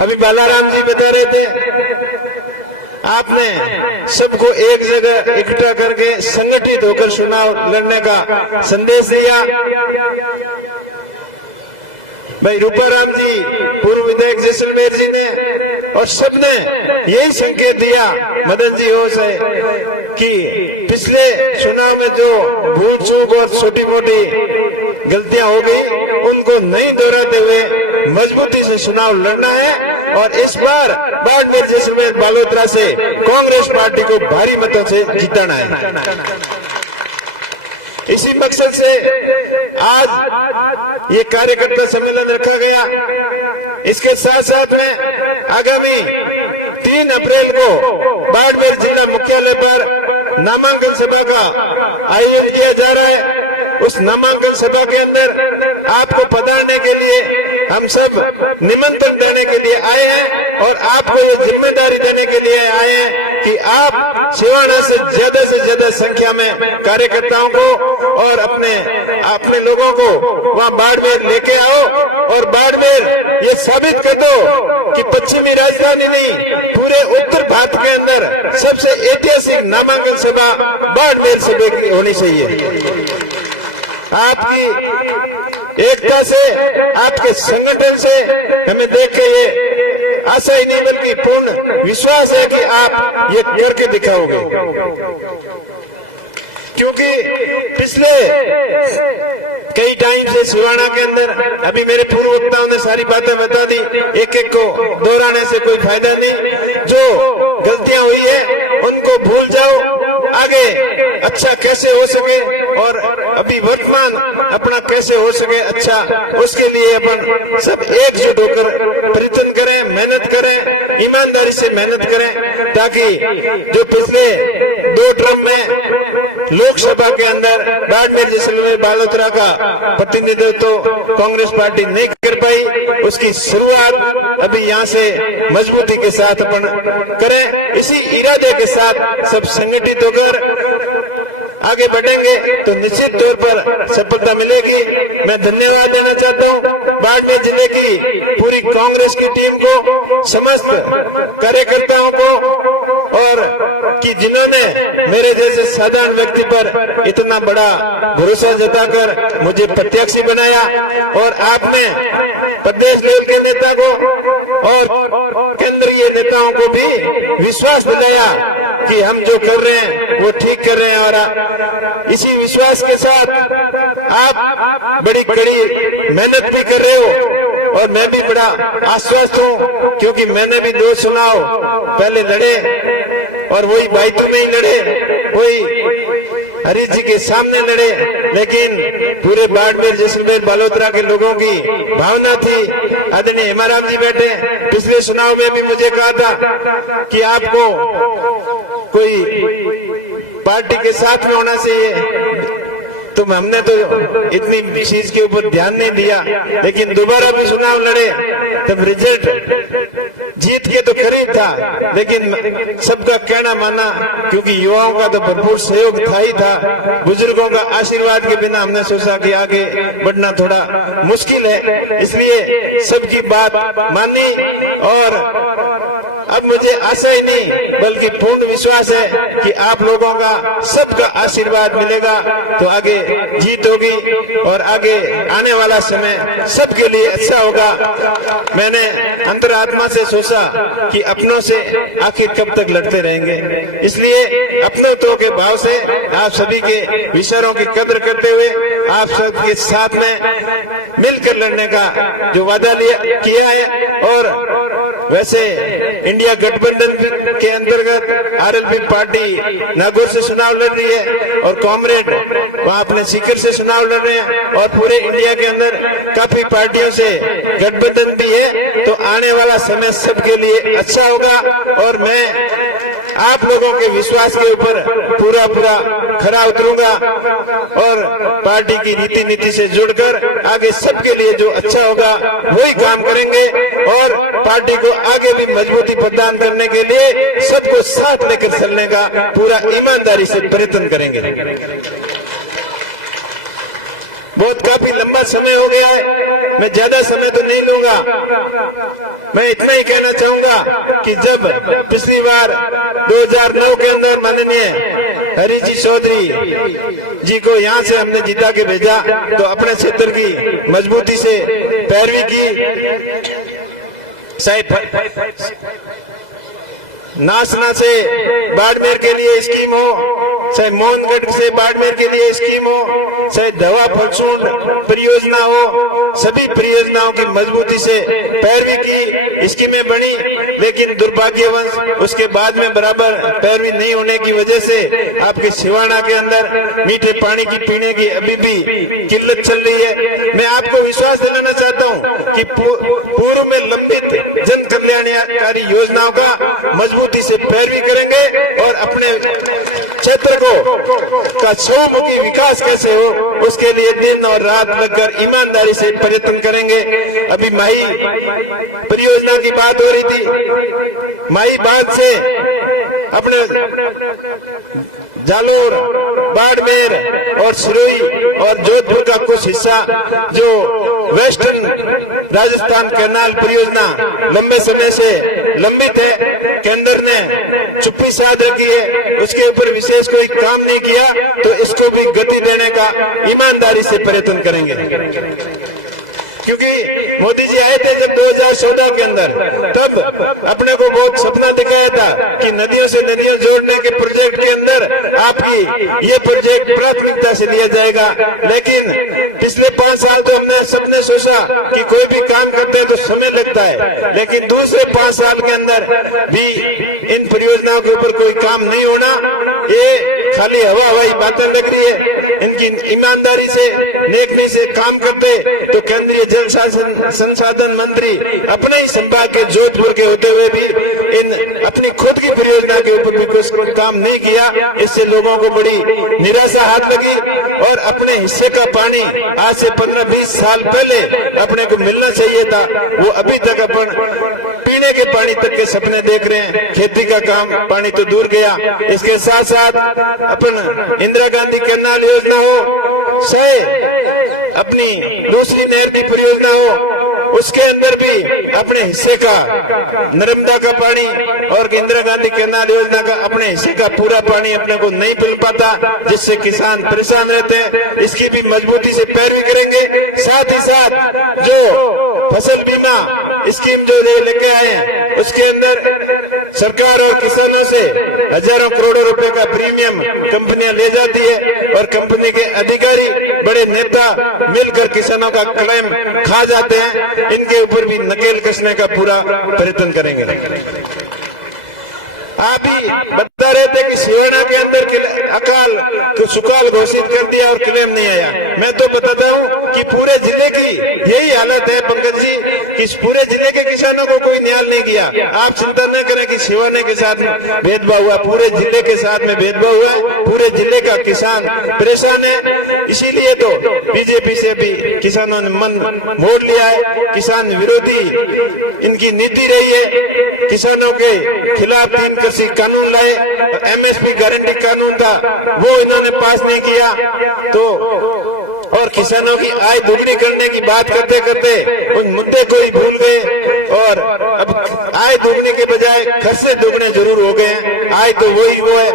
अभी बालाराम जी बता रहे थे, आपने सबको एक जगह इकट्ठा करके संगठित होकर चुनाव लड़ने का संदेश दिया। भाई रूपाराम जी, पूर्व विधायक जैसलमेर जी ने और सबने यही संकेत दिया, मदन जी हो से, कि पिछले चुनाव में जो भूल चूक और छोटी मोटी गलतियां हो गई उनको नहीं दोहराते हुए मजबूती से चुनाव लड़ना है और इस बार बाड़मेर जैसलमेर बालोतरा से कांग्रेस पार्टी को भारी मतों से जिताना है। इसी मकसद से आज ये कार्यकर्ता सम्मेलन रखा गया। इसके साथ साथ में आगामी 3 अप्रैल को बाड़मेर जिला मुख्यालय पर नामांकन सभा का आयोजन किया जा रहा है। उस नामांकन सभा के अंदर आपको पधारने के लिए हम सब निमंत्रण देने के लिए आए हैं और आपको ये जिम्मेदारी देने के लिए आए हैं कि आप सिवाना से ज्यादा संख्या में कार्यकर्ताओं को और अपने लोगों को वहां बाड़मेर लेके आओ और बाड़मेर ये साबित कर दो कि पश्चिमी राजधानी नहीं, पूरे उत्तर भारत के अंदर सबसे ऐतिहासिक नामांकन सभा बाड़मेर सभा की होनी चाहिए। आपकी एकता से, आपके संगठन से हमें देख के ये आशा ही नहीं बल्कि पूर्ण विश्वास है कि आप ये करके दिखाओगे, क्योंकि पिछले कई टाइम से सिवाना के अंदर, अभी मेरे पूर्व वक्ताओं ने सारी बातें बता दी, एक एक को दोहराने से कोई फायदा नहीं। जो गलतियां हुई है उनको भूल जाओ, आगे अच्छा कैसे हो सके और अभी वर्तमान अपना कैसे हो सके अच्छा, उसके लिए अपन सब एकजुट होकर प्रयत्न करें, मेहनत करें, ईमानदारी से मेहनत करें, ताकि जो पिछले 2 टर्म में लोकसभा के अंदर बाड़मेर जैसलमेर बालोतरा का प्रतिनिधित्व तो कांग्रेस पार्टी नहीं कर पाई, उसकी शुरुआत अभी यहाँ से मजबूती के साथ अपन करें। इसी इरादे के साथ सब संगठित होकर आगे बढ़ेंगे तो निश्चित तौर पर सफलता मिलेगी। मैं धन्यवाद देना चाहता हूँ बाड़मेर जिले की पूरी कांग्रेस की टीम को, समस्त कार्यकर्ताओं को, और कि जिन्होंने मेरे जैसे साधारण व्यक्ति पर इतना बड़ा भरोसा जताकर मुझे प्रत्याशी बनाया और आपने प्रदेश लेवल के नेता को और केंद्रीय नेताओं को भी विश्वास दिलाया कि हम जो कर रहे हैं वो ठीक कर रहे हैं। और इसी विश्वास के साथ आप बड़ी कड़ी मेहनत भी कर रहे हो और मैं भी बड़ा आश्वस्त हूँ, क्योंकि मैंने भी 2 चुनाव पहले लड़े और वही बाइतू में ही लड़े, वही हरीश जी के सामने लड़े, लेकिन पूरे बाड़मेर जैसलमेर बालोतरा के लोगों की भावना थी। आदरणीय हेमाराम जी बैठे, पिछले चुनाव में भी मुझे कहा था कि आपको कोई पार्टी के साथ में होना चाहिए, तो हमने तो इतनी चीज के ऊपर ध्यान नहीं दिया, लेकिन दोबारा भी चुनाव लड़े तब रिजल्ट जीत के तो करीब था, लेकिन सबका कहना माना, क्योंकि युवाओं का तो भरपूर सहयोग था ही था। बुजुर्गों का आशीर्वाद के बिना हमने सोचा कि आगे बढ़ना थोड़ा मुश्किल है, इसलिए सबकी बात मानी और अब मुझे आशा ही नहीं बल्कि पूर्ण विश्वास है कि आप लोगों का सबका आशीर्वाद मिलेगा तो आगे जीत होगी और आगे आने वाला समय सबके लिए अच्छा होगा। मैंने अंतरात्मा से सोचा कि अपनों से आखिर कब तक लड़ते रहेंगे, इसलिए अपनत्व के भाव से आप सभी के विचारों की कदर करते हुए आप सबके साथ में मिलकर लड़ने का जो वादा किया है। और वैसे इंडिया गठबंधन के अंतर्गत आरएलपी पार्टी नागौर से चुनाव लड़ रही है और कॉमरेड वहां अपने सीकर से चुनाव लड़ रहे हैं और पूरे इंडिया के अंदर काफी पार्टियों से गठबंधन भी है, तो आने वाला समय सबके लिए अच्छा होगा। और मैं आप लोगों के विश्वास के ऊपर पूरा खरा उतरूंगा और पार्टी की रीति नीति से जुड़कर आगे सबके लिए जो अच्छा होगा वही काम करेंगे और पार्टी को आगे भी मजबूती प्रदान करने के लिए सबको साथ लेकर चलने का पूरा ईमानदारी से प्रयत्न करेंगे। बहुत काफी लंबा समय हो गया है, मैं ज्यादा समय तो नहीं लूंगा। मैं इतना ही कहना चाहूंगा कि जब पिछली बार 2009 के अंदर माननीय हरी जी चौधरी जी को यहाँ से हमने जिता के भेजा तो अपने क्षेत्र की मजबूती से पैरवी की। नासना से बाड़मेर के लिए स्कीम हो, चाहे मोहनगढ़ से बाड़मेर के लिए स्कीम हो, चाहे दवा फलसूंड परियोजना हो, सभी परियोजनाओं की मजबूती से पैरवी की, स्कीमें बनी। लेकिन दुर्भाग्यवश उसके बाद में बराबर पैरवी नहीं होने की वजह से आपके सिवाना के अंदर मीठे पानी की पीने की अभी भी किल्लत चल रही है। मैं आपको विश्वास दिलाना चाहता हूं कि पूर्व में लंबित जन कल्याणकारी योजनाओं का मजबूती से पैरवी करेंगे और अपने क्षेत्र को का चहुमुखी विकास कैसे हो उसके लिए दिन और रात लगकर ईमानदारी से प्रयत्न करेंगे। अभी माही परियोजना की बात हो रही थी, माही बात से अपने जालोर, बाड़मेर और सिरोही और जोधपुर का कुछ हिस्सा जो वेस्टर्न राजस्थान कैनाल परियोजना लंबे समय से लंबित है, केंद्र ने चुप्पी साध रखी है, उसके ऊपर विशेष कोई काम नहीं किया, तो इसको भी गति देने का ईमानदारी से प्रयत्न करेंगे। क्योंकि मोदी जी आए थे जब 2014 के अंदर, तब अपने को बहुत सपना दिखाया था कि नदियों से नदियों जोड़ने के प्रोजेक्ट के अंदर आपकी ये प्रोजेक्ट प्राथमिकता से लिया जाएगा। लेकिन पिछले 5 साल तो हमने सबने सोचा कि कोई भी काम करते हैं तो समय लगता है, लेकिन दूसरे 5 साल के अंदर भी इन परियोजनाओं के ऊपर कोई काम नहीं होना, ये खाली हवाई बातें लग रही है। इनकी ईमानदारी से नेकनी से काम करते तो केंद्रीय जल संसाधन मंत्री अपने ही संभाग के जोधपुर के होते हुए भी इन अपनी खुद की परियोजना के ऊपर भी कुछ काम नहीं किया। इससे लोगों को बड़ी निराशा हाथ लगी और अपने हिस्से का पानी आज से 15-20 साल पहले अपने को मिलना चाहिए था, वो अभी तक अपन पीने के पानी तक के सपने देख रहे हैं। खेती का काम पानी तो दूर गया। इसके साथ साथ अपन इंदिरा गांधी कैनाल योजना हो, चाहे अपनी दूसरी नहर की परियोजना हो, उसके अंदर भी अपने हिस्से का नर्मदा का पानी और इंदिरा गांधी कैनाल योजना का अपने हिस्से का पूरा पानी अपने को नहीं मिल पाता, जिससे किसान परेशान रहते हैं। इसकी भी मजबूती से पैरवी करेंगे। साथ ही साथ जो फसल बीमा स्कीम जो लेके आए हैं उसके अंदर सरकार और किसानों से हजारों करोड़ों रुपए का प्रीमियम कंपनियां ले जाती है और कंपनी के अधिकारी बड़े नेता मिलकर किसानों का क्लेम खा जाते हैं। इनके ऊपर भी नकेल कसने का पूरा प्रयत्न करेंगे। आप ही बता रहे थे कि सिवाना के अंदर अकाल तो सुकाल घोषित कर दिया और क्लेम नहीं आया। मैं तो बताता हूँ कि पूरे जिले की यही हालत है पंकज जी कि पूरे जिले के किसानों को कोई न्याय नहीं किया। आप चिंता न करें कि सिवाने के साथ भेदभाव हुआ, पूरे जिले के साथ में भेदभाव हुआ। पूरे जिले का किसान परेशान है, इसीलिए तो बीजेपी से भी किसानों ने मन मोड़ लिया है। किसान विरोधी इनकी नीति रही है। किसानों के खिलाफ 3 कृषि कानून लाए, एमएसपी गारंटी कानून था वो इन्होंने पास नहीं किया, तो और किसानों की आय दोगुनी करने की बात करते करते उन मुद्दे को ही भूल गए और अब आय दोगुनी के बजाय खर्चे दोगुने जरूर हो गए। आय तो वही वो है,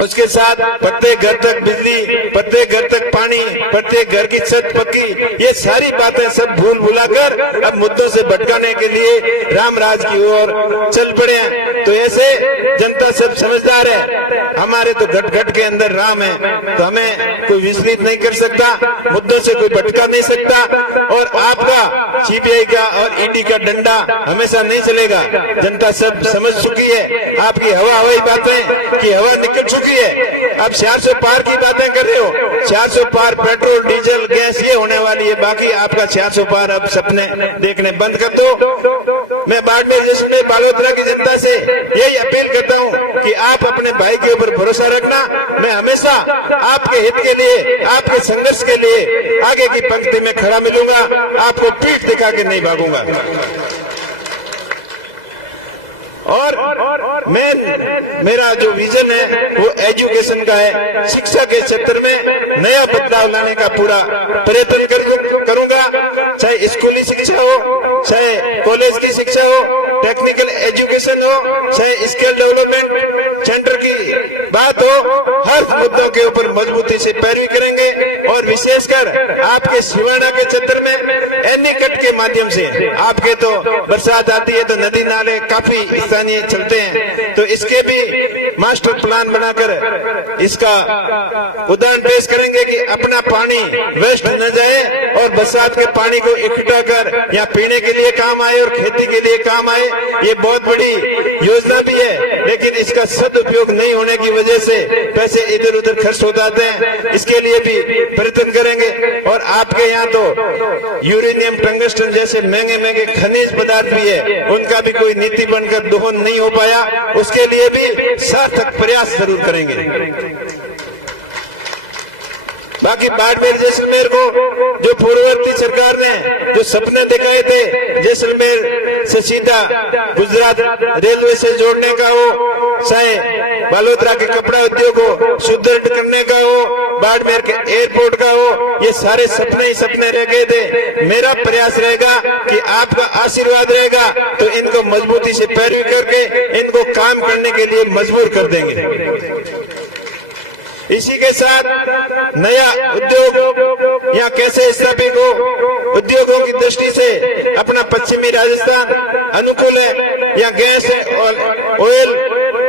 उसके साथ प्रत्येक घर तक बिजली, प्रत्येक घर तक पानी, प्रत्येक घर की छत पक्की, ये सारी बातें सब भूल भुलाकर अब मुद्दों से भटकाने के लिए राम राज की ओर चल पड़े हैं। तो ऐसे जनता सब समझदार है, हमारे तो घट घट के अंदर राम है, तो हमें कोई विचलित नहीं कर सकता, मुद्दों से कोई भटका नहीं सकता। और आपका सीबीआई का और ईडी का डंडा हमेशा नहीं चलेगा। जनता सब समझ चुकी है आपकी हवाई बातें की हवा निकल चुकी है। अब 400 पार की बातें कर रहे हो, 400 पार पेट्रोल डीजल गैस ये होने वाली है, बाकी आपका 400 पार अब सपने देखने बंद कर दो। मैं बाड़मेर जिसमें बालोतरा की जनता से यही अपील करता हूं कि आप अपने भाई के ऊपर भरोसा रखना। मैं हमेशा आपके हित के लिए, आपके संघर्ष के लिए आगे की पंक्ति में खड़ा मिलूंगा, आपको पीठ दिखा के नहीं भागूंगा। और मेरा जो विजन है वो एजुकेशन का है। शिक्षा के क्षेत्र में नया बदलाव लाने का पूरा प्रयत्न करूंगा, चाहे स्कूली शिक्षा हो, चाहे कॉलेज की शिक्षा हो, टेक्निकल एजुकेशन हो, चाहे स्किल डेवलपमेंट सेंटर की बात हो, हर मुद्दों के ऊपर मजबूती से पैरवी करेंगे। और विशेषकर आपके सिवाना के क्षेत्र में एनीकट के माध्यम से, आपके तो बरसात आती है तो नदी नाले काफी स्थानीय चलते हैं, तो इसके भी मास्टर प्लान बनाकर इसका उदाहरण पेश करेंगे कि अपना पानी वेस्ट न जाए और बरसात के पानी को इकट्ठा कर या पीने के लिए काम आए और खेती के लिए काम आए। ये बहुत बड़ी योजना भी है, लेकिन इसका सदुपयोग नहीं होने की वजह से पैसे इधर उधर खर्च हो जाते हैं। इसके लिए भी प्रयत्न करेंगे। और आपके यहाँ तो यूरेनियम, टंगस्टन जैसे महंगे महंगे खनिज पदार्थ भी है, उनका भी कोई नीति बनकर दोहन नहीं हो पाया, उसके लिए भी सार्थक प्रयास जरूर करेंगे। बाकी बाड़मेर जैसलमेर को जो पूर्ववर्ती सरकार ने जो सपने दिखाए थे, जैसलमेर से सीधा गुजरात रेलवे से जोड़ने का हो, चाहे बालोतरा के कपड़ा उद्योग को सुदृढ़ करने का हो, बाड़मेर के एयरपोर्ट का हो, ये सारे सपने ही सपने रह गए थे। मेरा प्रयास रहेगा कि आपका आशीर्वाद रहेगा तो इनको मजबूती से पैरवी करके इनको काम करने के लिए मजबूर कर देंगे। इसी के साथ नया उद्योग यहाँ कैसे स्थापित हो, उद्योगों की दृष्टि से अपना पश्चिमी राजस्थान अनुकूल है। यहाँ गैस ऑयल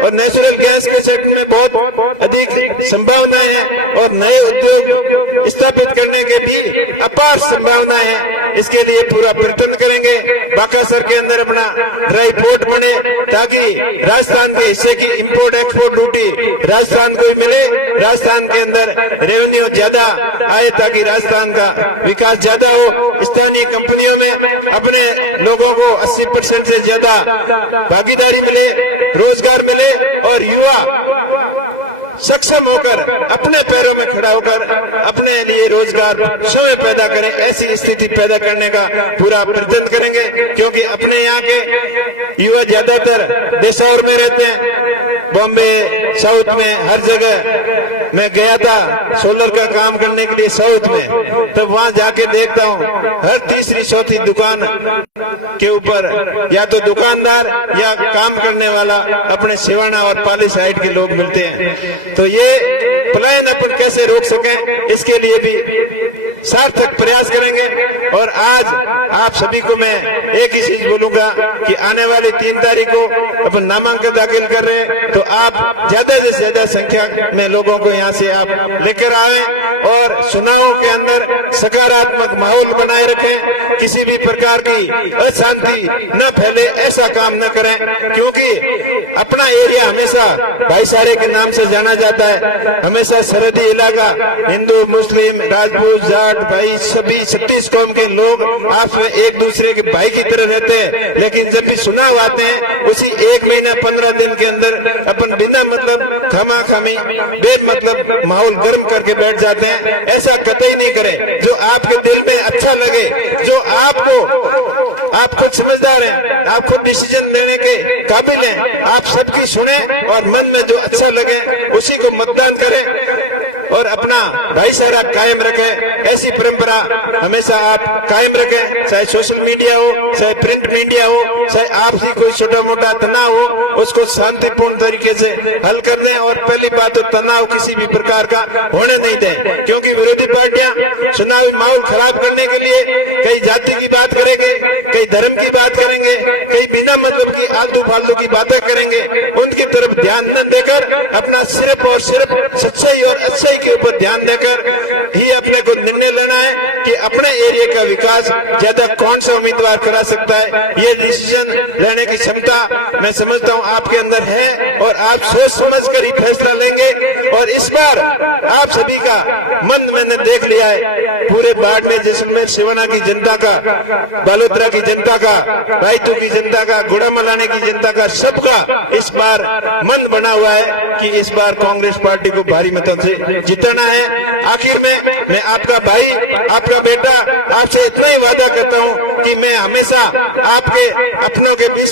और नेचुरल गैस के सेक्टर में बहुत अधिक संभावना है और नए उद्योग स्थापित करने के भी अपार संभावना है। इसके लिए पूरा प्रयत्न करेंगे। बाकासर के अंदर अपना ड्राई पोर्ट बने ताकि राजस्थान के हिस्से की इंपोर्ट एक्सपोर्ट ड्यूटी राजस्थान को ही मिले, राजस्थान के अंदर रेवेन्यू ज्यादा आए ताकि राजस्थान का विकास ज्यादा हो। स्थानीय कंपनियों में अपने लोगों को 80% से ज्यादा भागीदारी मिले, रोजगार मिले और युवा सक्षम होकर अपने पैरों में खड़ा होकर अपने लिए रोजगार स्वयं पैदा करें, ऐसी स्थिति पैदा करने का पूरा प्रयत्न करेंगे। क्योंकि अपने यहाँ के युवा ज्यादातर देशौर में रहते हैं, बॉम्बे साउथ में हर जगह। मैं गया था सोलर का काम करने के लिए साउथ में, तब वहां जाके देखता हूँ हर तीसरी चौथी दुकान के ऊपर या तो दुकानदार या काम करने वाला अपने सिवाना और पाली साइड के लोग मिलते हैं। तो ये पलायन अपन कैसे रोक सकें, इसके लिए भी सार्थक प्रयास करेंगे। और आज आप सभी को मैं एक ही चीज बोलूंगा कि आने वाली 3 तारीख को अपन नामांकन दाखिल कर रहे हैं, तो आप ज्यादा से ज्यादा संख्या में लोगों को यहाँ से आप लेकर आए और चुनावों के अंदर सकारात्मक माहौल बनाए रखें, किसी भी प्रकार की अशांति न फैले, ऐसा काम न करें। क्योंकि अपना एरिया हमेशा भाईचारे के नाम से जाना जाता है, हमेशा सरहदी इलाका, हिंदू मुस्लिम राजपूत जाट भाई सभी 36 कौम के लोग आपस में एक दूसरे के भाई की तरह रहते हैं। लेकिन जब भी चुनाव आते हैं उसी 1 महीना 15 दिन के अंदर अपन बिना मतलब खामा-खामी बेमतलब माहौल गर्म करके बैठ जाते हैं। ऐसा कतई नहीं करें। जो आपके दिल में अच्छा लगे, जो आप खुद समझदार हैं, आप खुद डिसीजन लेने के काबिल हैं, आप सबकी सुने और मन में जो अच्छा लगे उसी को मतदान करें और अपना भाईचारा कायम रखें। ऐसी परंपरा हमेशा आप कायम रखें, चाहे सोशल मीडिया हो, चाहे प्रिंट मीडिया हो, चाहे आपसी कोई छोटा मोटा तनाव हो, उसको शांतिपूर्ण तरीके से हल कर दें। और पहली बात तो तनाव किसी भी प्रकार का होने नहीं दें, क्योंकि विरोधी पार्टियां चुनावी माहौल खराब करने के लिए कई जाति की बात करेंगे, कई धर्म की बात करेंगे, कई बिना मतलब की आलतू फालतू की बातें करेंगे। उनकी तरफ ध्यान न देकर अपना सिर्फ और सिर्फ सच्चाई और अच्छाई के ऊपर ध्यान देकर ही अपने को निर्णय लेना है कि अपने एरिया का विकास ज्यादा कौन सा उम्मीदवार करा सकता है। ये डिसीजन लेने की क्षमता मैं समझता हूँ आपके अंदर है और आप सोच समझ कर ही फैसला लेंगे। और इस बार आप सभी का मन मैंने देख लिया है, पूरे बाड़मेर जैसलमेर सिवाना की जनता का, बालोतरा की जनता का, रायतू की जनता का, गुड़ामलाने की जनता का, सबका इस बार मन बना हुआ है कि इस बार कांग्रेस पार्टी को भारी मतों से जिताना है। आखिर में मैं आपका भाई, आपका बेटा, आपसे इतना ही वादा करता हूँ कि मैं हमेशा आपके अपनों के बीच